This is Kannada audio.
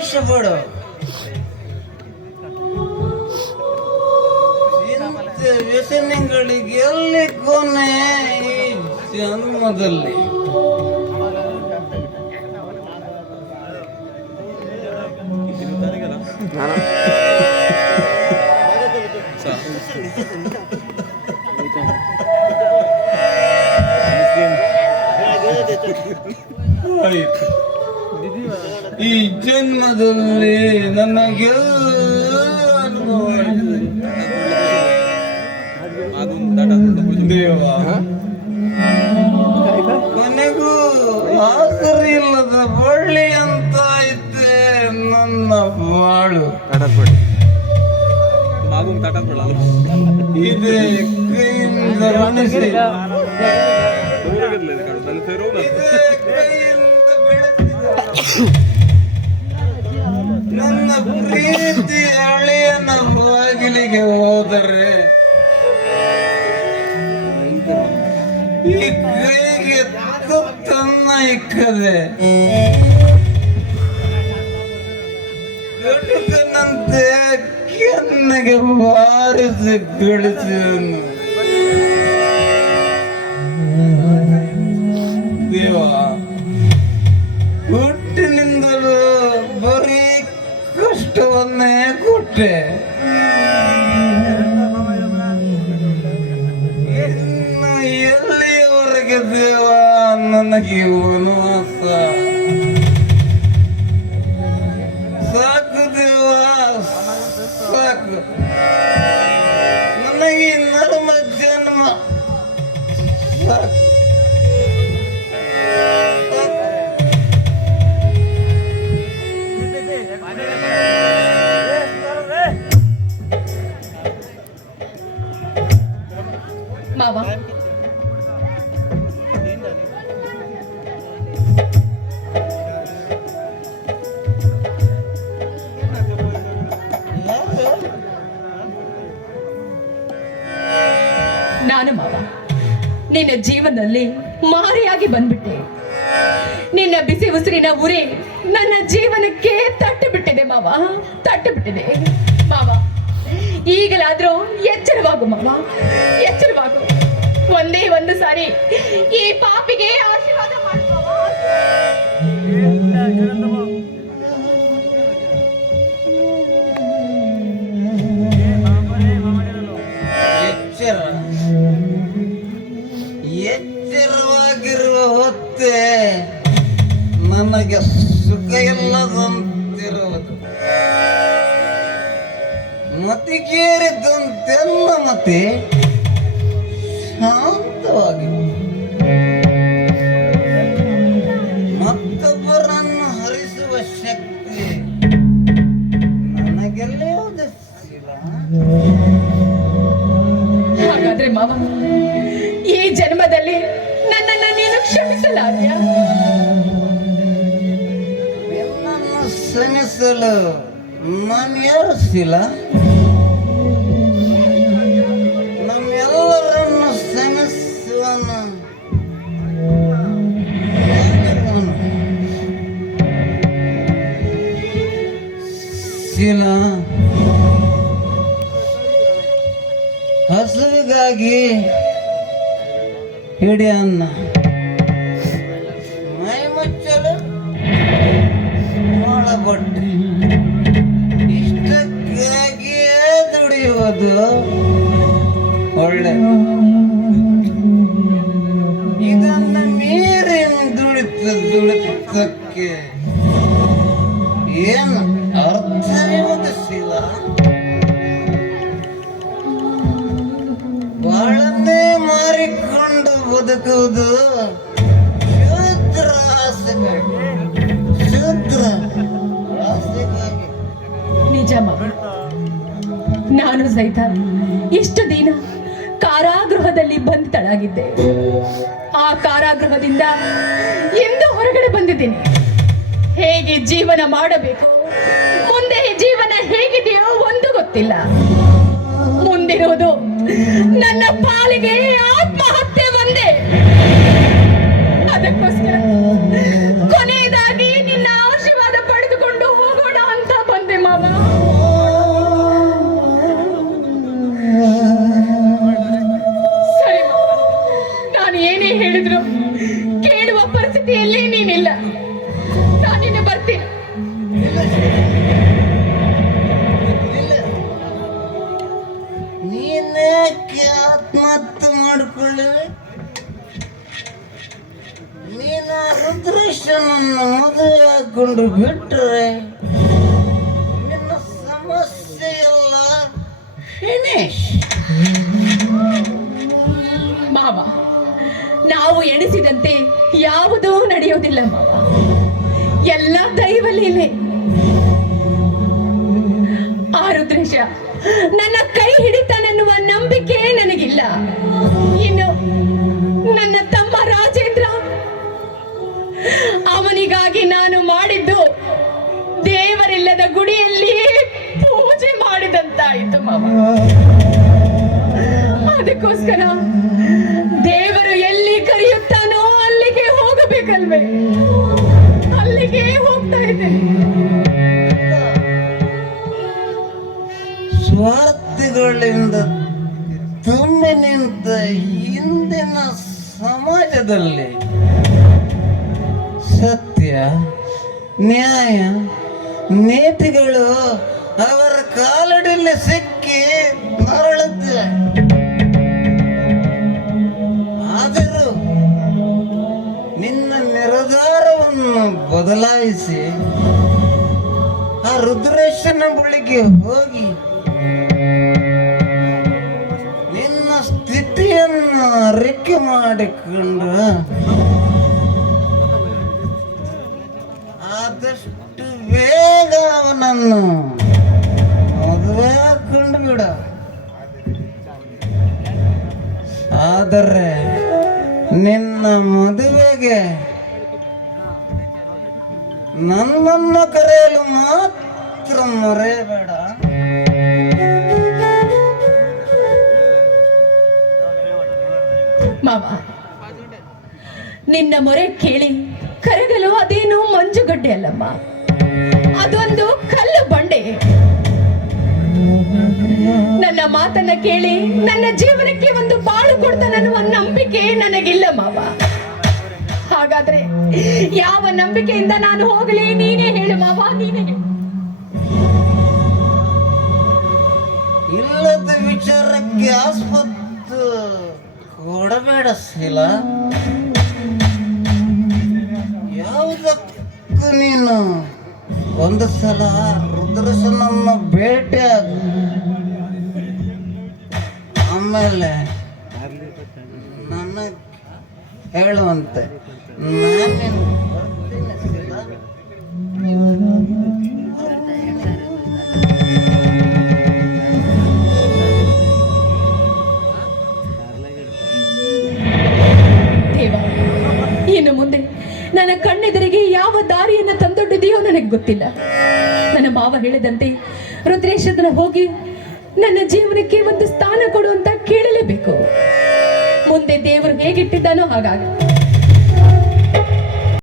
ಸಂತೋಷ ಪಡು. ವ್ಯಸನಗಳಿಗೆ ಎಲ್ಲಿ ಕೊನೆ ಈ ಜನ್ಮದಲ್ಲಿ. ಈ ಜನ್ಮದಲ್ಲಿ ನನಗೆಲ್ಲ ಅನುಭವ ದೇವ, ಕೊನೆಗೂ ಆಸರಿ ಇಲ್ಲದ ಬಳ್ಳಿ ಅಂತ ಐತೆ ನನ್ನ ಬಾಳು. ಇದೇ ಕೈಯಿಂದ ಮನಸ್ಸಿ, ಇದೇ ಕೈಯಿಂದ ಬೆಳೆಸಿದ ನನ್ನ ಪ್ರೀತಿ ಹಳೆಯನ ಬಾಗಿಲಿಗೆ ಹೋದರೆ ಈ ಕೈಗೆ ತನ್ನ ಇಕ್ಕದೆ ಗಡುಕನಂತೆ ಕೆನ್ನೆಗೆ ಬಾರಿಸಿ ಗಳಿಸಿದನು. ದೇವ, ಹುಟ್ಟಿನಿಂದಲೂ ಬರೀ ಕಷ್ಟವನ್ನೇ ಕೊಟ್ಟೆ. ಇನ್ನು ಎಲ್ಲಿಯವರೆಗೆ ದೇವ ನನಗೆ ವನವಾಸ? ಸಾಕು ದೇವ, ಸಾಕು. ನನಗೆ ನರ್ಮ ಜನ್ಮ ಸಾಕು. ಮಾವ, ನಾನು ಮಾವ ನಿನ್ನ ಜೀವನದಲ್ಲಿ ಮಾರಿಯಾಗಿ ಬಂದ್ಬಿಟ್ಟೆ. ನಿನ್ನ ಬಿಸಿ ಉಸಿರಿನ ಉರಿ ನನ್ನ ಜೀವನಕ್ಕೆ ತಟ್ಟು ಬಿಟ್ಟಿದೆ ಮಾವ, ತಟ್ಟು ಬಿಟ್ಟಿದೆ ಮಾವ. ಈಗಲಾದ್ರೂ ಎಚ್ಚರವಾಗು ಮಾವ, ಎಚ್ಚರವಾಗು. ಒಂದೇ ಒಂದು ಸಾರಿ ಈ ಪಾಪಿಗೆ ಆಶೀರ್ವಾದ ಮಾಡು ಮಾವ. ಎಚ್ಚರವಾಗಿರುವ ಹೊತ್ತೇ ನನಗೆ ಸುಖ ಇಲ್ಲದಂತಿರುವುದು. ಮತಿಗೇರಿದಂತೆಲ್ಲ ಮತಿ ಶಾಂತವಾಗಿ ಮತ್ತೊಬ್ಬರನ್ನು ಹರಿಸುವ ಶಕ್ತಿ ನನಗೆಲ್ಲೇ ಒದಗಿಸಿಲ್ಲ. ಹಾಗಾದ್ರೆ ಮಾವ, ಈ ಜನ್ಮದಲ್ಲಿ ನನ್ನನ್ನು ನೀನು ಕ್ಷಮಿಸಲಾರ್ಯ? ನನ್ನನ್ನು ಕ್ಷಮಿಸಲು ನಾನು ಯಾರಿಸಿಲ್ಲ. ನಮ್ಮೆಲ್ಲರನ್ನು ಕ್ಷಮಿಸುವನು ಶಿಲ. ಹಸುವಿಗಾಗಿ ಹಿಡಿ ಅನ್ನ, ಮೈ ಮುಚ್ಚಲು ಒಳಬಟ್ಟೆ, ಇಷ್ಟಕ್ಕಾಗಿಯೇ ದುಡಿಯುವುದು ಒಳ್ಳೆ. ಇದನ್ನು ಮೀರಿ ದುಡಿತಕ್ಕೆ ಏನು ಅರ್ಥವಿಲ್ಲ. ಬಾಳನ್ನೇ ಮಾರಿಕೊಂಡು ಬದುಕುವುದು ಶೂದ್ರ ಆಸೆಗಾಗಿ, ಶೂದ್ರ ಆಸೆಗಾಗಿ. ನಿಜ ಮಾವ, ನಾನು ಸಹಿತ ಇಷ್ಟು ದಿನ ಕಾರಾಗೃಹದಲ್ಲಿ ಬಂಧಿತಳಾಗಿದ್ದೆ. ಆ ಕಾರಾಗೃಹದಿಂದ ಎಂದು ಹೊರಗಡೆ ಬಂದಿದ್ದೀನಿ. ಹೇಗೆ ಜೀವನ ಮಾಡಬೇಕು, ಮುಂದೆ ಜೀವನ ಹೇಗಿದೆಯೋ ಒಂದು ಗೊತ್ತಿಲ್ಲ. ಮುಂದಿರುವುದು ನನ್ನ ಪಾಲಿಗೆ ಆತ್ಮಹತ್ಯೆ ಒಂದೇ. ಅದಕ್ಕೋಸ್ಕರ ಕೊನೆಯದಾಗಿ ನಿನ್ನ ಆಶೀರ್ವಾದ ಪಡೆದುಕೊಂಡು ಹೋಗೋಣ ಗೊತ್ತಿಲ್ಲ. ಇಲ್ಲ. ನೀನೇಕೆ ಆತ್ಮಹತ್ಯೆ ಮಾಡಿಕೊಳ್ಳಿವೆ? ನೀನು ರುದ್ರೇಶನನ್ನು ಮದುವೆ ಹಾಕೊಂಡು ಬಿಟ್ರೆ ನಿನ್ನ ಸಮಸ್ಯೆ ಎಲ್ಲ ಫಿನಿಶ್. ಮಾವ, ನಾವು ಎಣಿಸಿದಂತೆ ಯಾವುದೂ ನಡೆಯೋದಿಲ್ಲ ಮಾವ. ಎಲ್ಲ ದೈವ ಲೀಲೆ. ಆ ರುದ್ರೇಶ ನನ್ನ ಕೈ ಹಿಡಿತಾನೆನ್ನುವ ನಂಬಿಕೆ ನನಗಿಲ್ಲ. ಇನ್ನು ನನ್ನ ತಮ್ಮ ರಾಜೇಂದ್ರ, ಅವನಿಗಾಗಿ ನಾನು ಮಾಡಿದ್ದು ದೇವರಿಲ್ಲದ ಗುಡಿಯಲ್ಲಿ ಪೂಜೆ ಮಾಡಿದಂತಾಯಿತು ಮಾವ. ಅದಕ್ಕೋಸ್ಕರ ದೇವರು ಎಲ್ಲಿ ಕರೆಯುತ್ತಾನೋ ಅಲ್ಲಿಗೆ ಹೋಗಬೇಕಲ್ವೇ? ಅಲ್ಲಿಗೆ ಹೋಗ್ತಾ ಇದ್ದೇನೆ. ಸ್ವಾರ್ಥಿಗಳಿಂದ ತುಂಬಿ ನಿಂತ ಇಂದಿನ ಸಮಾಜದಲ್ಲಿ ಸತ್ಯ, ನ್ಯಾಯ, ನೀತಿಗಳು ಅವರ ಕಾಲಡಿಯಲ್ಲಿ ಸಿಕ್ಕಿ ನರಳುತ್ತೆ. ಆದರೂ ನಿನ್ನ ನಿರ್ಧಾರವನ್ನು ಬದಲಾಯಿಸಿ ಆ ರುದ್ರೇಶನ ಬಳಿಗೆ ಹೋಗಿ ನಿನ್ನ ಸ್ಥಿತಿಯನ್ನು ಅರಿಕೆ ಮಾಡಿಕೊಂಡು ಆದಷ್ಟು ಬೇಗ ಅವನನ್ನು ಮದುವೆ ಹಾಕೊಂಡು ಬಿಡ. ಆದರೆ ನಿನ್ನ ಮದುವೆಗೆ ನನ್ನನ್ನು ಕರೆಯಲು ಮಾತ್ರ ಮರೆಯಬೇಡ. ಮಾವ, ನಿನ್ನ ಮೊರೆ ಕೇಳಿ ಕರೆಗಲು ಅದೇನು ಮಂಜುಗಡ್ಡೆ ಅಲ್ಲಮ್ಮ, ಅದೊಂದು ಕಲ್ಲು ಬಂಡೆ. ನನ್ನ ಮಾತನ್ನ ಕೇಳಿ ನನ್ನ ಜೀವನಕ್ಕೆ ಒಂದು ಬಾಳು ಕೊಡ್ತಾನನ್ನುವ ನಂಬಿಕೆ ನನಗಿಲ್ಲ ಮಾವ. ಹಾಗಾದ್ರೆ ಯಾವ ನಂಬಿಕೆಯಿಂದ ನಾನು ಹೋಗಲಿ? ನೀನೇ ಹೇಳು ಮಾವ, ನೀನೇ ಹೇಳು. ಇಲ್ಲದ ವಿಚಾರಕ್ಕೆ ಆಸ್ಪತ್ರೆ ಕೊಡಬೇಡ ಶೀಲ. ಯಾವುದಕ್ಕೂ ನೀನು ಒಂದು ಸಲ ರುದ್ರಸನನ್ನು ಭೇಟಿಯಾಗ, ಆಮೇಲೆ ನನಗೆ ಹೇಳುವಂತೆ ನಾನೇನು ಬರ್ತೀನಿ ಶೀಲ. ದೇವ, ಇನ್ನು ಮುಂದೆ ನನ್ನ ಕಣ್ಣೆದುರಿಗೆ ಯಾವ ದಾರಿಯನ್ನು ತಂದೊಡ್ಡಿದೆಯೋ ನನಗೆ ಗೊತ್ತಿಲ್ಲ. ನನ್ನ ಮಾವ ಹೇಳಿದಂತೆ ರುದ್ರೇಶನ ಹೋಗಿ ನನ್ನ ಜೀವನಕ್ಕೆ ಒಂದು ಸ್ಥಾನ ಕೊಡು ಅಂತ ಕೇಳಲೇಬೇಕು. ಮುಂದೆ ದೇವರು ಹೇಗಿಟ್ಟಿದ್ದಾನೋ ಹಾಗಾಗಿ